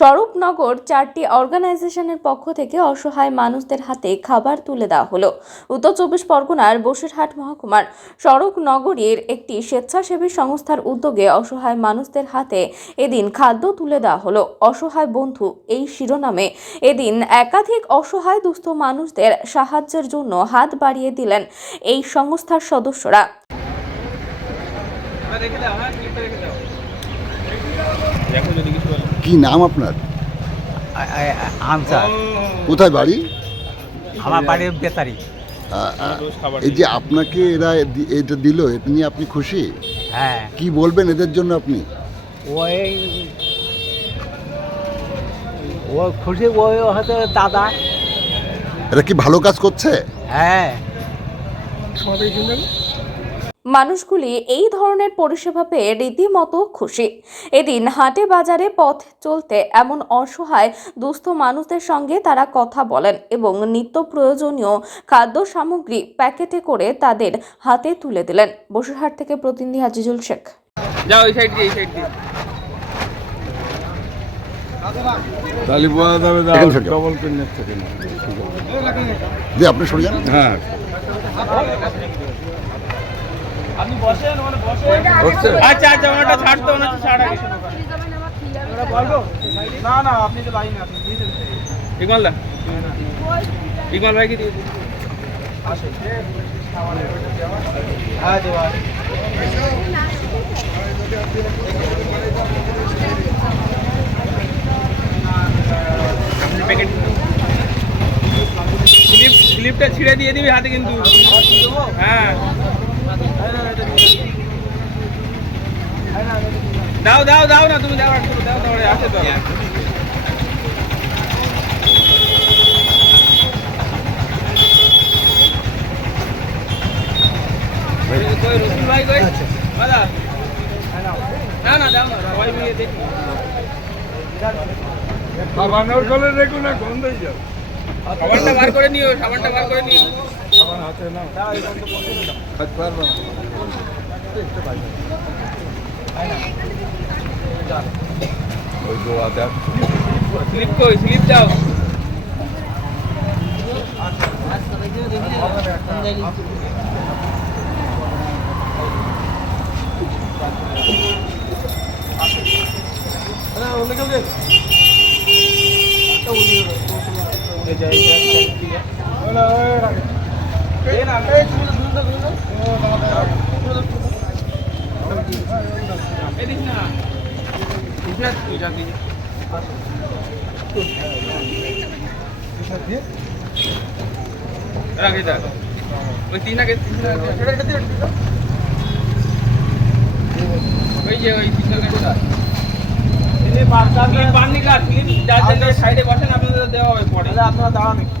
স্বরূপনগর চারটি অর্গানাইজেশনের পক্ষ থেকে অসহায় মানুষদের হাতে খাবার তুলে দেওয়া হলো। উত্তর চব্বিশ পরগনার বসিরহাট মহকুমার স্বরূপনগরীর একটি স্বেচ্ছাসেবী সংস্থার উদ্যোগে অসহায় মানুষদের হাতে এদিন খাদ্য তুলে দেওয়া হলো। অসহায় বন্ধু এই শিরোনামে এদিন একাধিক অসহায় দুস্থ মানুষদের সাহায্যের জন্য হাত বাড়িয়ে দিলেন এই সংস্থার সদস্যরা। হ্যাঁ, দেখো যদি কিছু কি নাম আপনার? আনসার। কোথায় বাড়ি? আমার বাড়ি বেতারি। এই যে আপনাকে এরা এটা দিল এটা নিয়ে আপনি খুশি? হ্যাঁ। কি বলবেন এদের জন্য আপনি? ওই ও খুশি ওই হয়তো দাদা। এরা কি ভালো কাজ করছে? হ্যাঁ। মানুষগুলি এই ধরনের পরিষেবা পেয়ে রীতিমতো খুশি। এদিন হাটে বাজারে পথ চলতে এমন অসহায় দুস্থ মানুষদের সঙ্গে তারা কথা বলেন এবং নিত্য প্রয়োজনীয় খাদ্য সামগ্রী প্যাকেটে করে তাদের হাতে তুলে দিলেন। বসুরহাট থেকে প্রতিনিধি আজিজুল শেখ। যাও এই সাইড দিয়ে এই সাইড দিয়ে। তাহলে বোঝা যাবে যে এখানে সরে যাও। ডবল পেনের থেকে না আপনি সরে যান। হ্যাঁ আপনি বসেন ওখানে বসেন হচ্ছে আচ্ছা আচ্ছা ওনাটা ছাড় তো ওনাটা ছাড় আগে। না না আপনি তো লাইনে আছেন ইকবাল দা। ইকবাল ভাইকে দিয়ে দিন। হ্যাঁ প্যাকেট স্লিপটা ছিঁড়ে দিয়ে দিবি হাতে কিন্তু। হ্যাঁ। দাও দাও দাও না তুমি দাও দাও দাও আছে তো। কই রসুন ভাই কই? দাদা না না দাও না সবাই মিলে দেখি। সাবানের গলে রেখো না গন্ধই যাবে। সাবানটা বার করে নিও সাবানটা বার করে নিও। সাবান হাতে না খাইতে পারবে না ওই দোয়া দেখ স্লিপ কই স্লিপ দাও এদিক না ইসনাত তুই যা দিবি রাখি ওই তিন আগে যে স্লিপ যার সাইডে বসেন আপনাদের দেওয়া হবে পরে। আপনারা দাঁড়ান একটু।